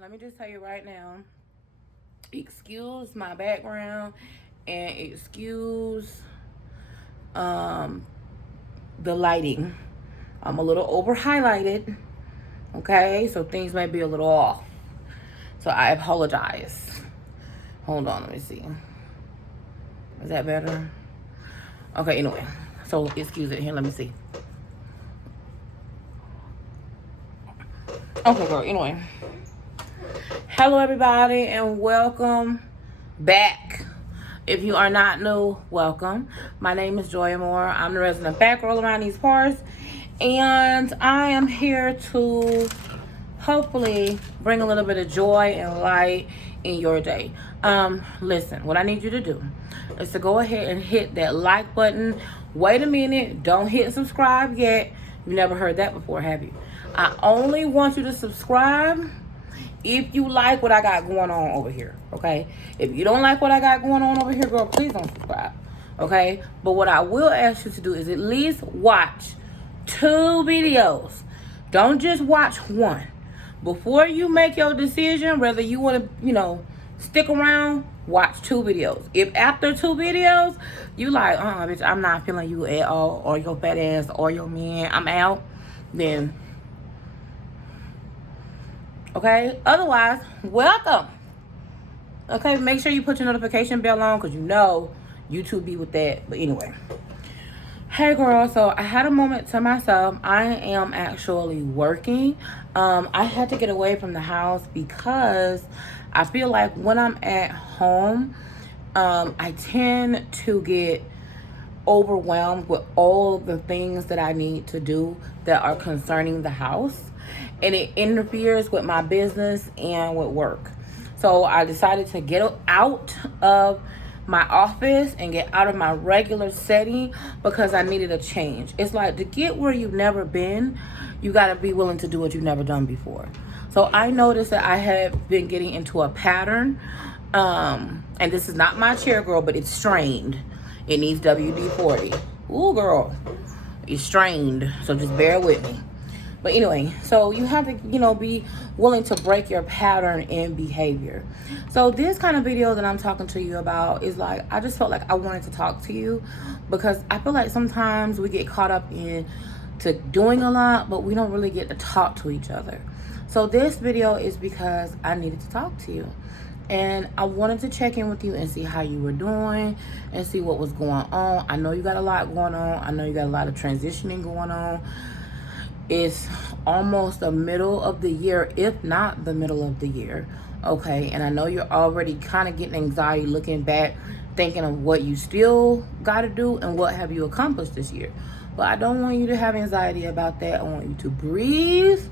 Let me just tell you right now, excuse my background and excuse the lighting. I'm a little over highlighted, okay? So things may be a little off. So I apologize. Hold on, let me see. Is that better? Okay, anyway. So excuse it. Here, let me see. Okay, girl, anyway. Hello, everybody, and welcome back. If you are not new, welcome. My name is Joy Amor. I'm the resident back roll around these parts, and I am here to hopefully bring a little bit of joy and light in your day. Listen, what I need you to do is to go ahead and hit that like button. Wait a minute, don't hit subscribe yet. You never heard that before, have you? I only want you to subscribe if you like what I got going on over here, okay? If you don't like what I got going on over here, girl, please don't subscribe, okay? But what I will ask you to do is at least watch 2 videos. Don't just watch one. Before you make your decision, whether you want to, stick around, watch 2 videos. If after 2 videos, you like, bitch, I'm not feeling you at all, or your fat ass, or your man, I'm out, then okay, otherwise, welcome. Okay, make sure you put your notification bell on because YouTube be with that. But anyway, hey girl, so I had a moment to myself. I am actually working. I had to get away from the house because I feel like when I'm at home, I tend to get overwhelmed with all the things that I need to do that are concerning the house, and it interferes with my business and with work. So I decided to get out of my office and get out of my regular setting because I needed a change. It's like, to get where you've never been, you got to be willing to do what you've never done before. So I noticed that I have been getting into a pattern, and this is not my chair, girl, but it's strained. It needs WD-40. Ooh, girl, it's strained, so just bear with me. But anyway, so you have to, be willing to break your pattern in behavior. So this kind of video that I'm talking to you about is like, I just felt like I wanted to talk to you because I feel like sometimes we get caught up in doing a lot, but we don't really get to talk to each other. So this video is because I needed to talk to you. And I wanted to check in with you and see how you were doing and see what was going on. I know you got a lot going on. I know you got a lot of transitioning going on. It's almost the middle of the year, if not the middle of the year, okay? And I know you're already kind of getting anxiety looking back, thinking of what you still got to do and what have you accomplished this year. But I don't want you to have anxiety about that. I want you to breathe.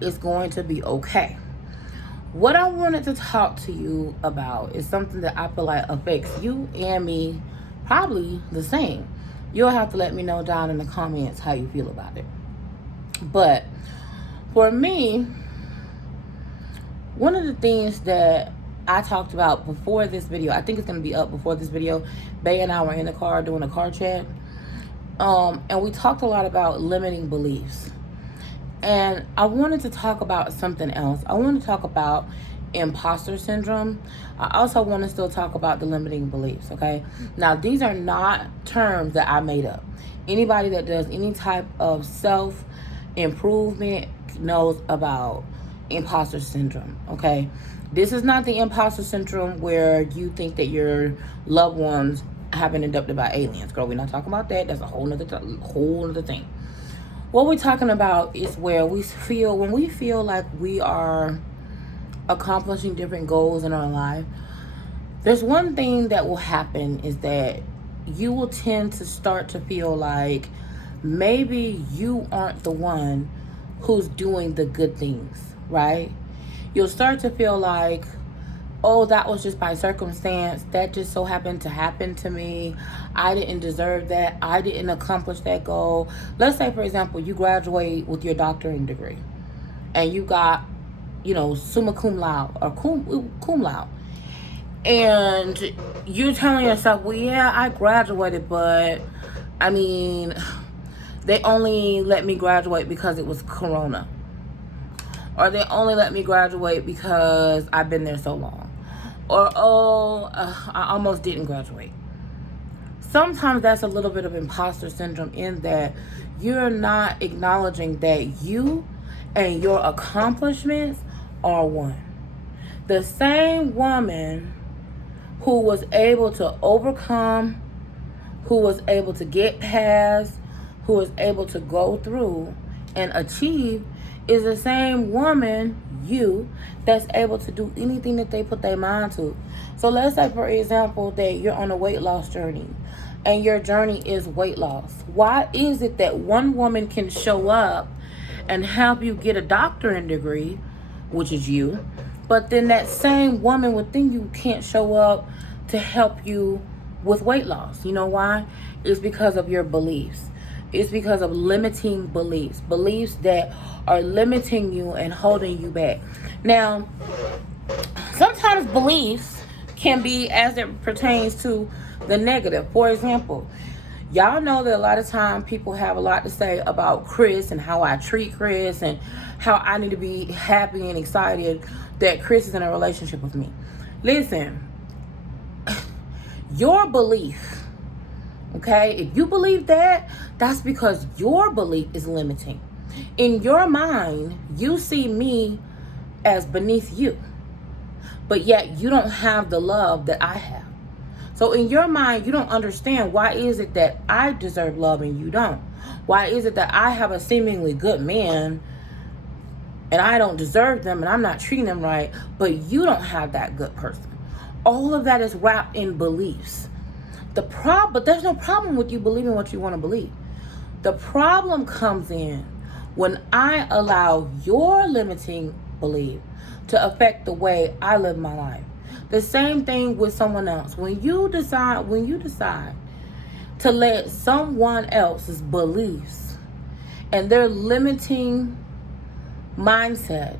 It's going to be okay. What I wanted to talk to you about is something that I feel like affects you and me probably the same. You'll have to let me know down in the comments how you feel about it. But for me, one of the things that I talked about before this video, I think it's going to be up before this video, Bay and I were in the car doing a car chat, and we talked a lot about limiting beliefs. And I wanted to talk about something else. I want to talk about imposter syndrome. I also want to still talk about the limiting beliefs, okay? Now, these are not terms that I made up. Anybody that does any type of self-improvement knows about imposter syndrome, okay? This is not the imposter syndrome where you think that your loved ones have been abducted by aliens. Girl, we're not talking about that. That's a whole nother thing. What we're talking about is where when we feel like we are accomplishing different goals in our life, there's one thing that will happen is that you will tend to start to feel like maybe you aren't the one who's doing the good things, right? You'll start to feel like, oh, that was just by circumstance. That just so happened to happen to me. I didn't deserve that. I didn't accomplish that goal. Let's say, for example, you graduate with your doctorate degree and you got, summa cum laude or cum laude. And you're telling yourself, well, yeah, I graduated, but I mean, they only let me graduate because it was Corona. Or they only let me graduate because I've been there so long. Or, I almost didn't graduate. Sometimes that's a little bit of imposter syndrome in that you're not acknowledging that you and your accomplishments are one. The same woman who was able to overcome, who was able to get past, who was able to go through and achieve is the same woman, you, that's able to do anything that they put their mind to. So let's say, for example, that you're on a weight loss journey and your journey is weight loss. Why is it that one woman can show up and help you get a doctorate degree, which is you, but then that same woman within you can't show up to help you with weight loss? You know why? It's because of your beliefs. It's because of limiting beliefs. Beliefs that are limiting you and holding you back. Now, sometimes beliefs can be as it pertains to the negative. For example, y'all know that a lot of time people have a lot to say about Chris and how I treat Chris and how I need to be happy and excited that Chris is in a relationship with me. Listen, your belief, okay, if you believe that, that's because your belief is limiting. In your mind, you see me as beneath you, but yet you don't have the love that I have. So in your mind, you don't understand why is it that I deserve love and you don't? Why is it that I have a seemingly good man and I don't deserve them and I'm not treating them right, but you don't have that good person? All of that is wrapped in beliefs. But there's no problem with you believing what you want to believe. The problem comes in when I allow your limiting belief to affect the way I live my life. The same thing with someone else. When you decide to let someone else's beliefs and their limiting mindset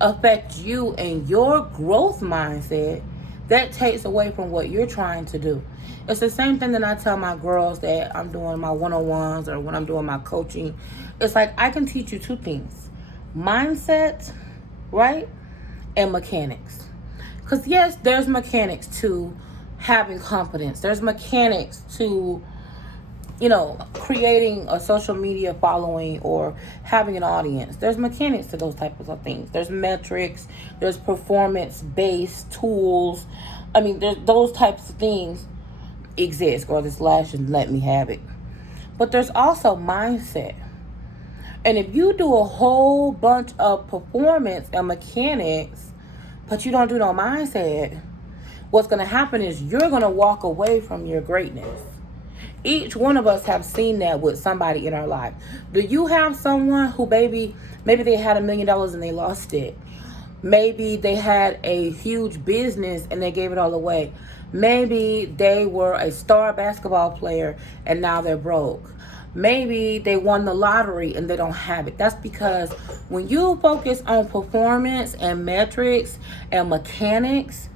affect you and your growth mindset, that takes away from what you're trying to do. It's the same thing that I tell my girls that I'm doing my one-on-ones or when I'm doing my coaching. It's like I can teach you two things: mindset, right? And mechanics. Because yes, there's mechanics to having confidence. There's mechanics to, creating a social media following or having an audience. There's mechanics to those types of things. There's metrics. There's performance-based tools. There's those types of things exist. Or this lash and let me have it. But there's also mindset. And if you do a whole bunch of performance and mechanics, but you don't do no mindset, what's going to happen is you're going to walk away from your greatness. Each one of us have seen that with somebody in our life. Do you have someone who maybe they had $1 million and they lost it? Maybe they had a huge business and they gave it all away. Maybe they were a star basketball player and now they're broke. Maybe they won the lottery and they don't have it. That's because when you focus on performance and metrics and mechanics,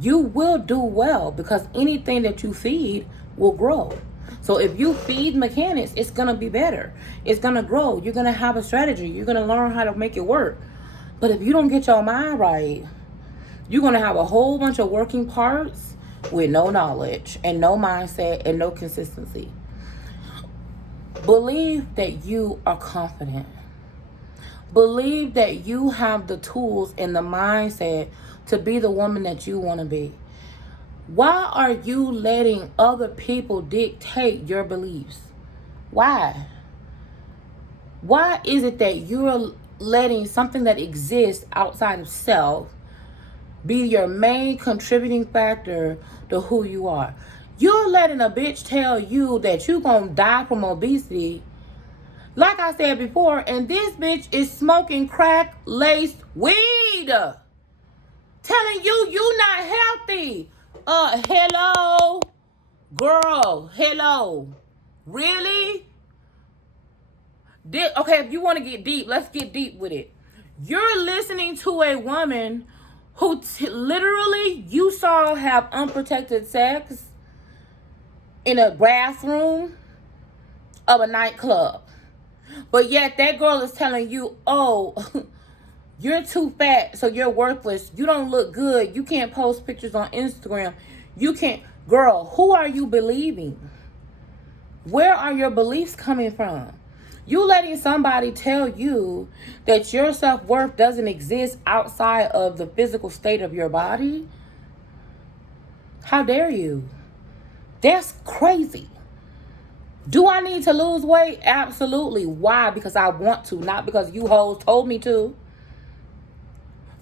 you will do well because anything that you feed will grow. So if you feed mechanics, it's going to be better. It's going to grow. You're going to have a strategy. You're going to learn how to make it work. But if you don't get your mind right, you're going to have a whole bunch of working parts with no knowledge and no mindset and no consistency. Believe that you are confident. Believe that you have the tools and the mindset to be the woman that you want to be. Why are you letting other people dictate your beliefs? Why? Why is it that you're letting something that exists outside of self be your main contributing factor to who you are? You're letting a bitch tell you that you're going to die from obesity, like I said before, and this bitch is smoking crack-laced weed. Telling you not healthy. Hello? Girl, hello. Really? Okay, if you want to get deep, let's get deep with it. You're listening to a woman who literally you saw have unprotected sex in a bathroom of a nightclub. But yet that girl is telling you, oh, You're too fat, so you're worthless. You don't look good. You can't post pictures on Instagram. You can't. Girl, who are you believing? Where are your beliefs coming from? You letting somebody tell you that your self-worth doesn't exist outside of the physical state of your body? How dare you? That's crazy. Do I need to lose weight? Absolutely. Why? Because I want to, not because you hoes told me to.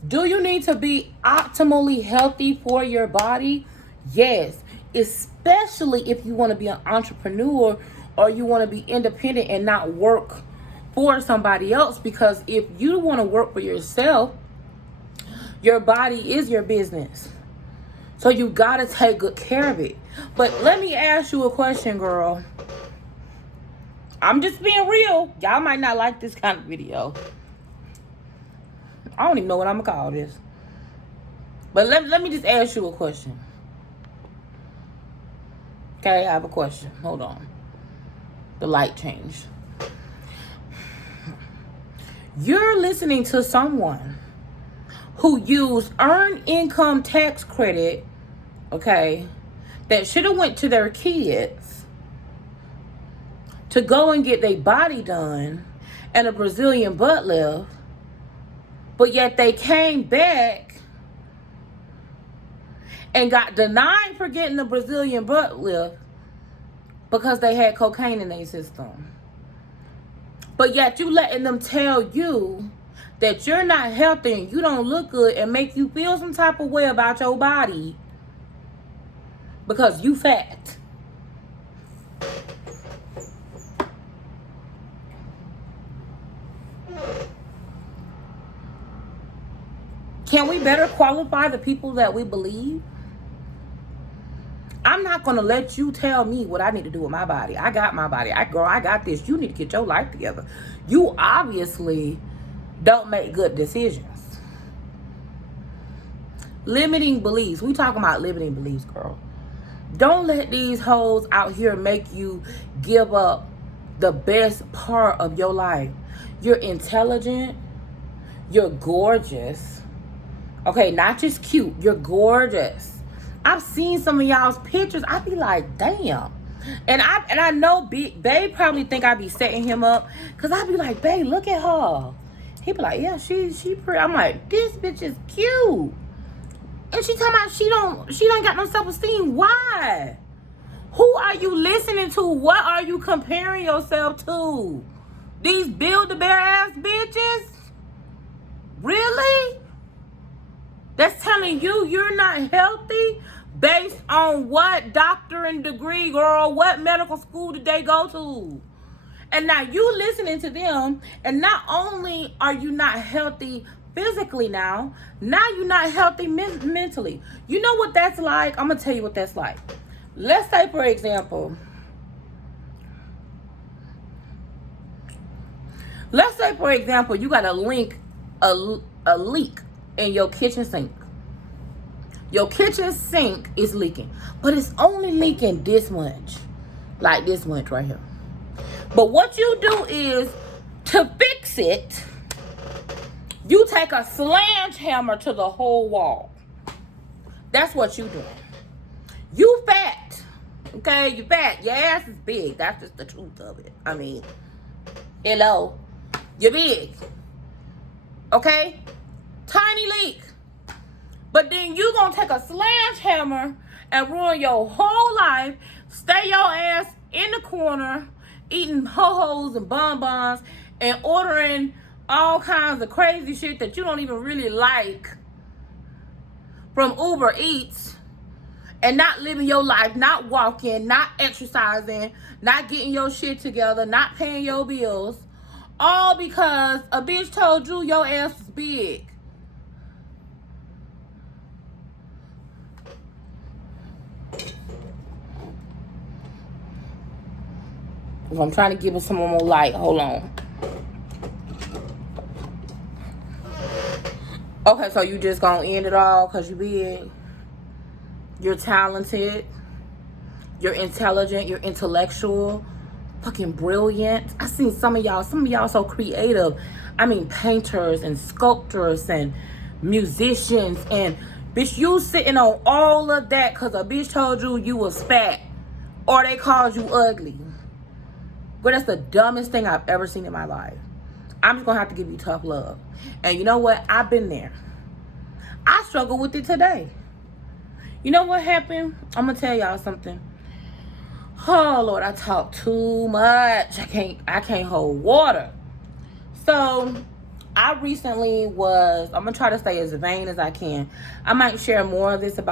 Do you need to be optimally healthy for your body? Yes. Especially if you want to be an entrepreneur or you want to be independent and not work for somebody else. Because if you want to work for yourself, your body is your business. So you got to take good care of it. But let me ask you a question, girl. I'm just being real. Y'all might not like this kind of video. I don't even know what I'm going to call this. But let me just ask you a question. Okay, I have a question. Hold on. The light changed. You're listening to someone who used earned income tax credit, okay, that should have went to their kids to go and get their body done and a Brazilian butt lift, but yet they came back and got denied for getting the Brazilian butt lift because they had cocaine in their system. But yet you letting them tell you that you're not healthy and you don't look good and make you feel some type of way about your body because you fat. Can we better qualify the people that we believe? I'm not going to let you tell me what I need to do with my body. I got my body. I got this. You need to get your life together. You obviously don't make good decisions. Limiting beliefs. We talking about limiting beliefs, girl. Don't let these hoes out here make you give up the best part of your life. You're intelligent. You're gorgeous. Okay, not just cute. You're gorgeous. I've seen some of y'all's pictures. I be like, damn. And I know Babe probably think I be setting him up. Because I be like, babe, look at her. He be like, yeah, she pretty. I'm like, this bitch is cute. And she talking about she don't got no self-esteem. Why? Who are you listening to? What are you comparing yourself to? These Build-A-Bear ass bitches? Really? That's telling you you're not healthy based on what doctor and degree, girl? What medical school did they go to? And now you listening to them, and not only are you not healthy physically now you're not healthy mentally. You know what that's like? I'm going to tell you what that's like. Let's say, for example, you got a leak in your kitchen sink. Your kitchen sink is leaking, but it's only leaking this much, like this much right here. But what you do is, to fix it, you take a sledgehammer to the whole wall. That's what you doing. You fat, okay? You fat. Your ass is big. That's just the truth of it. I mean, hello, you're big, okay? Tiny leak. But then you gonna take a sledgehammer and ruin your whole life, stay your ass in the corner, eating ho-hos and bonbons and ordering all kinds of crazy shit that you don't even really like from Uber Eats, and not living your life, not walking, not exercising, not getting your shit together, not paying your bills, all because a bitch told you your ass was big. I'm trying to give it some more light. Hold on. Okay, so you just gonna end it all because you big. You're talented. You're intelligent. You're intellectual. Fucking brilliant. I seen some of y'all so creative. I mean, painters and sculptors and musicians. And bitch, you sitting on all of that because a bitch told you was fat or they called you ugly. But that's the dumbest thing I've ever seen in my life. I'm just gonna have to give you tough love. And you know what? I've been there. I struggle with it today. You know what happened? I'm gonna tell y'all something. Oh Lord, I talk too much. I can't hold water. So I recently I'm gonna try to stay as vain as I can. I might share more of this in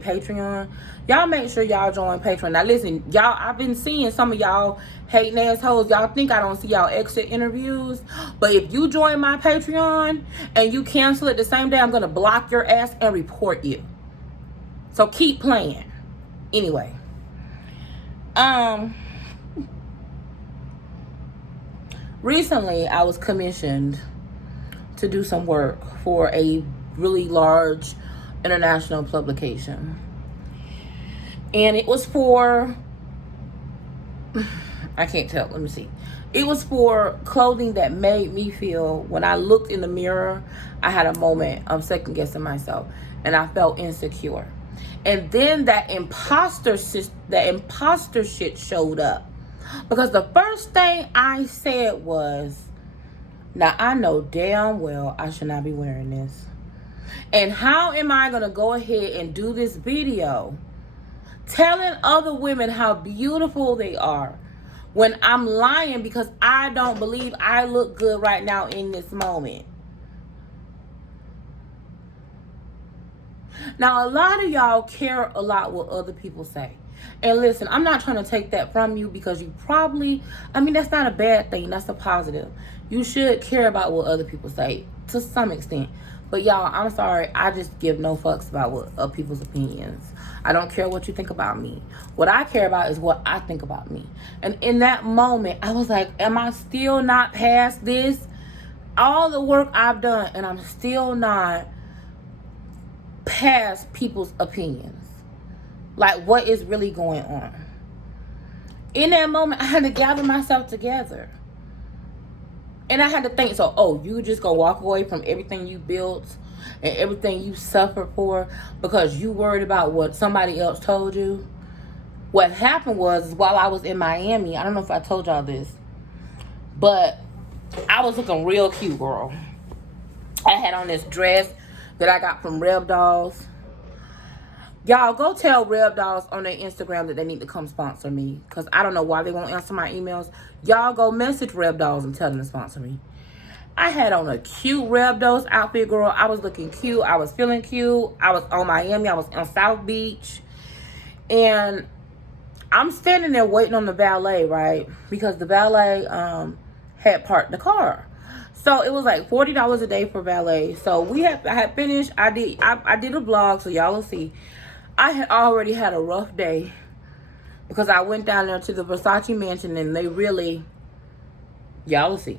Patreon. Y'all make sure y'all join Patreon. Now listen, y'all, I've been seeing some of y'all hating assholes. Y'all think I don't see y'all exit interviews. But if you join my Patreon and you cancel it the same day, I'm gonna block your ass and report you. So keep playing. Anyway. Recently, I was commissioned to do some work for a really large international publication. And it was for, I can't tell, let me see. It was for clothing that made me feel, when I looked in the mirror, I had a moment of second guessing myself and I felt insecure. And then that imposter shit showed up. Because the first thing I said was, now I know damn well I should not be wearing this. And how am I going to go ahead and do this video telling other women how beautiful they are when I'm lying because I don't believe I look good right now in this moment? Now, a lot of y'all care a lot what other people say. And listen, I'm not trying to take that from you because you probably, that's not a bad thing. That's a positive. You should care about what other people say to some extent. But y'all, I'm sorry. I just give no fucks about what people's opinions. I don't care what you think about me. What I care about is what I think about me. And in that moment, I was like, am I still not past this? All the work I've done and I'm still not past people's opinions. Like, what is really going on? In that moment, I had to gather myself together. And I had to think, you just gonna walk away from everything you built and everything you suffered for because you worried about what somebody else told you? What happened was, while I was in Miami, I don't know if I told y'all this, but I was looking real cute, girl. I had on this dress that I got from Reb Dolls. Y'all, go tell Reb Dolls on their Instagram that they need to come sponsor me. Because I don't know why they won't answer my emails. Y'all go message Reb Dolls and tell them to sponsor me. I had on a cute Reb Dolls outfit, girl. I was looking cute. I was feeling cute. I was on Miami. I was on South Beach. And I'm standing there waiting on the valet, right? Because the valet had parked the car. So it was like $40 a day for valet. So I had finished. I did a vlog, so y'all will see. I had already had a rough day because I went down there to the Versace mansion and they really, y'all will see.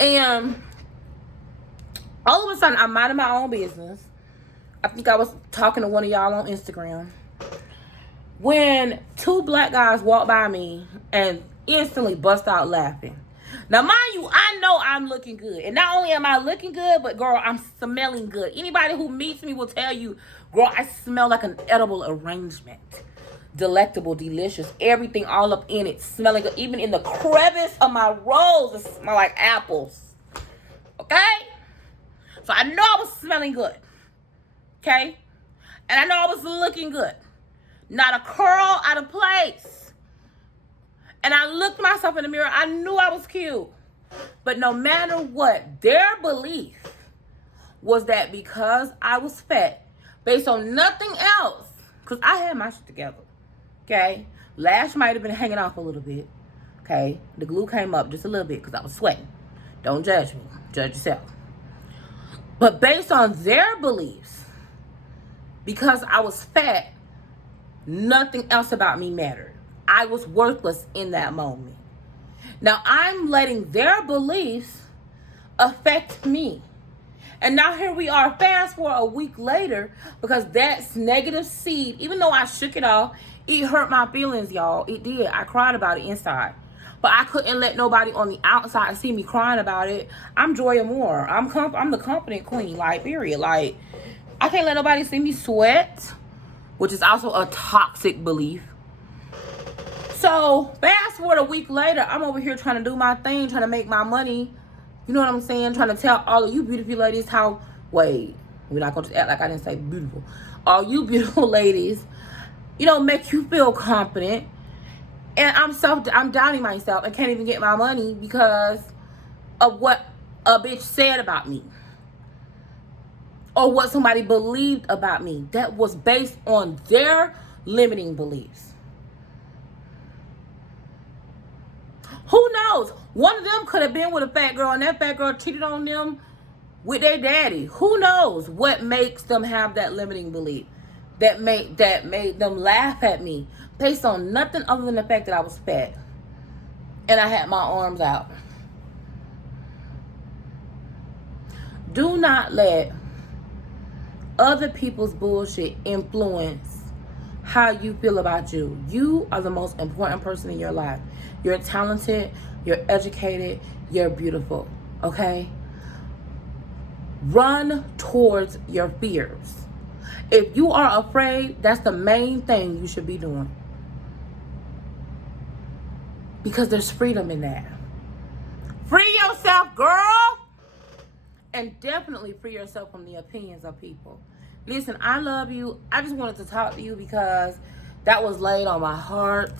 And all of a sudden, I'm minding my own business. I think I was talking to one of y'all on Instagram when two black guys walked by me and instantly bust out laughing. Now, mind you, I know I'm looking good. And not only am I looking good, but girl, I'm smelling good. Anybody who meets me will tell you, girl, I smell like an edible arrangement. Delectable, delicious, everything all up in it. Smelling good. Even in the crevice of my rolls, it smell like apples. Okay? So I know I was smelling good. Okay? And I know I was looking good. Not a curl out of place. And I looked myself in the mirror. I knew I was cute. But no matter what, their belief was that because I was fat, based on nothing else, because I had my shit together, okay? Lash might have been hanging off a little bit, okay? The glue came up just a little bit because I was sweating. Don't judge me. Judge yourself. But based on their beliefs, because I was fat, nothing else about me mattered. I was worthless in that moment. Now I'm letting their beliefs affect me. And now here we are, fast forward a week later, because that's negative seed, even though I shook it off, it hurt my feelings, y'all. It did. I cried about it inside. but I couldn't let nobody on the outside see me crying about it. I'm Joy Amor. I'm the confident queen, like, period. Like, I can't let nobody see me sweat, which is also a toxic belief. So, fast forward a week later, I'm over here trying to do my thing, trying to make my money. You know what I'm saying? Trying to tell all of you beautiful ladies how, wait, we're not going to act like I didn't say beautiful. All you beautiful ladies, you know, make you feel confident. And I'm doubting myself and can't even get my money because of what a bitch said about me. Or what somebody believed about me that was based on their limiting beliefs. Who knows? One of them could have been with a fat girl and that fat girl cheated on them with their daddy. Who knows what makes them have that limiting belief that made them laugh at me based on nothing other than the fact that I was fat and I had my arms out. Do not let other people's bullshit influence how you feel about you. You are the most important person in your life. You're talented, you're educated, you're beautiful, okay? Run towards your fears. If you are afraid, that's the main thing you should be doing. Because there's freedom in that. Free yourself, girl! And definitely free yourself from the opinions of people. Listen, I love you. I just wanted to talk to you because that was laid on my heart.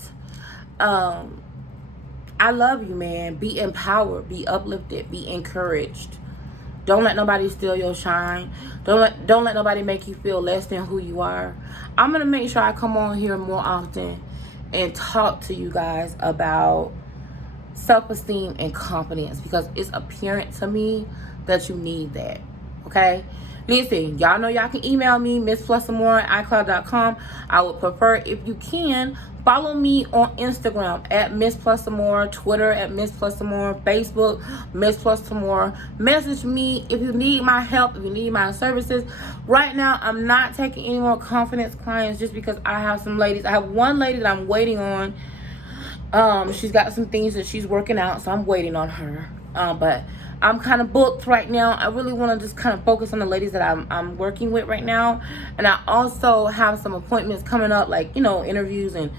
I love you, man. Be empowered. Be uplifted. Be encouraged. Don't let nobody steal your shine. Don't let nobody make you feel less than who you are. I'm going to make sure I come on here more often and talk to you guys about self-esteem and confidence because it's apparent to me that you need that. Okay? Listen, y'all know y'all can email me, missplusamore@icloud.com. I would prefer if you can follow me on Instagram at missplusamore, Twitter at missplusamore, Facebook missplusamore. Message me if you need my help, if you need my services. Right now, I'm not taking any more confidence clients just because I have some ladies. I have one lady that I'm waiting on. She's got some things that she's working out, so I'm waiting on her. But I'm kind of booked right now. I really want to just kind of focus on the ladies that I'm working with right now. And I also have some appointments coming up, like, you know, interviews and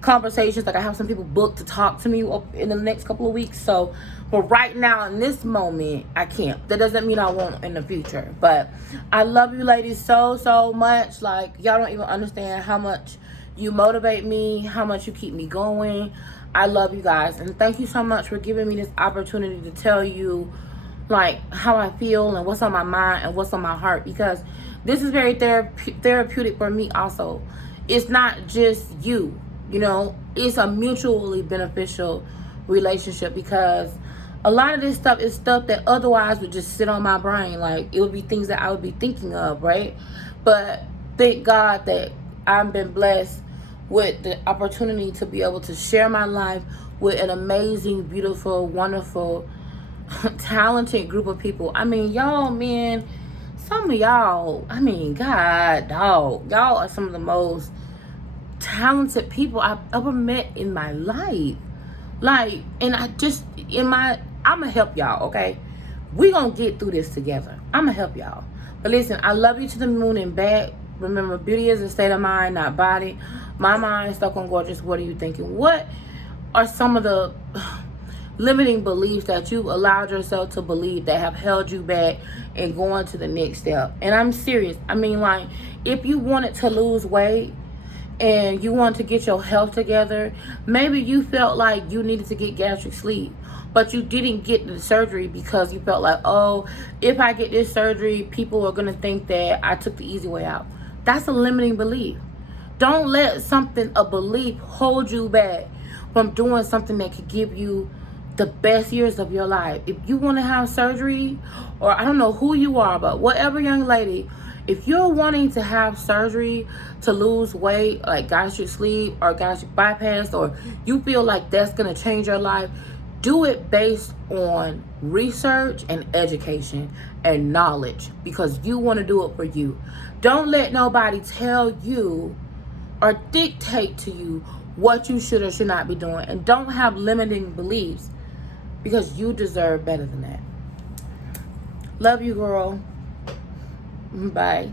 conversations. Like, I have some people booked to talk to me in the next couple of weeks. So, but right now, in this moment, I can't. That doesn't mean I won't in the future. But I love you ladies so much. Like, y'all don't even understand how much you motivate me, how much you keep me going. I love you guys. And thank you so much for giving me this opportunity to tell you, like, how I feel and what's on my mind and what's on my heart, because this is very therapeutic for me also. It's not just you, you know, it's a mutually beneficial relationship, because a lot of this stuff is stuff that otherwise would just sit on my brain. Like, it would be things that I would be thinking of, right? But thank God that I've been blessed with the opportunity to be able to share my life with an amazing, beautiful, wonderful, talented group of people. I mean, y'all, man, some of y'all, I mean, God, dog, y'all are some of the most talented people I've ever met in my life. Like, and I'm gonna help y'all, okay? We gonna get through this together. I'm gonna help y'all. But listen, I love you to the moon and back. Remember, beauty is a state of mind, not body. My mind stuck on gorgeous. What are you thinking? What are some of the limiting beliefs that you've allowed yourself to believe that have held you back and going to the next step? And I'm serious. I mean, like, if you wanted to lose weight and you wanted to get your health together, maybe you felt like you needed to get gastric sleeve, but you didn't get the surgery because you felt like, oh, if I get this surgery, people are going to think that I took the easy way out. That's a limiting belief. Don't let a belief hold you back from doing something that could give you the best years of your life. If you want to have surgery, or I don't know who you are, but whatever young lady, if you're wanting to have surgery to lose weight, like gastric sleeve or gastric bypass, or you feel like that's going to change your life, do it based on research and education and knowledge, because you want to do it for you. Don't let nobody tell you or dictate to you what you should or should not be doing. And don't have limiting beliefs, because you deserve better than that. Love you, girl. Bye.